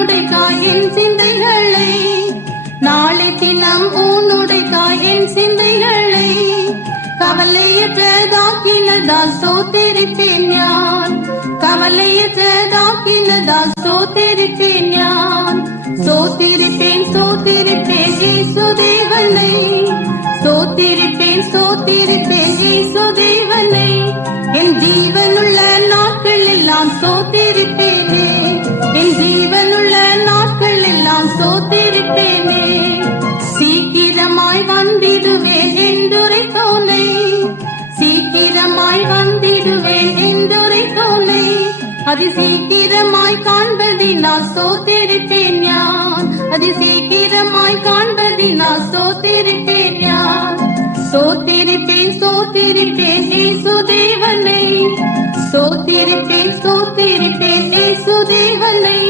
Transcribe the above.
ஊனுடைக்காய் என் சிந்தைகளை, நாளை தினம் ஊனுடைக்காய் என் சிந்தைகளை, கவலையற்றதாக்கினதால் ஸ்தோத்திரிப்பேன் ஞான், கவலையற்றதாக்கினதால் ஸ்தோத்திரிப்பேன் ஞான். ஸ்தோத்திரிப்பேன் ஸ்தோத்திரிப்பேன் இயேசு தேவனை, ஸ்தோத்திரிப்பேன் ஸ்தோத்திரிப்பேன் இயேசு தேவனை, என் ஜீவனுள்ள நாட்கள் எல்லாம் ஸ்தோத்திரிப்பேனே, என் ஜீவனுள்ள நாட்கள் எல்லாம் ஸ்தோத்திரிப்பேனே. சீக்கிரமாய் வந்திடுவேன் என்றுரைத்தோனை, சீக்கிரமாய் வந்திடுவேன் என்றுரைத்தோனை, அதி சீக்கிரமாய் காண்பதினால் ஸ்தோத்திரிப்பேன் ஞான், அதி சீக்கிரமாய் காண்பதினால் ஸ்தோத்திரிப்பேன் ஞான். ஸ்தோத்திரிப்பேன் ஸ்தோத்திரிப்பேன் இயேசு தேவனை, ஸ்தோத்திரிப்பேன் ஸ்தோத்திரிப்பேன் இயேசு தேவனை.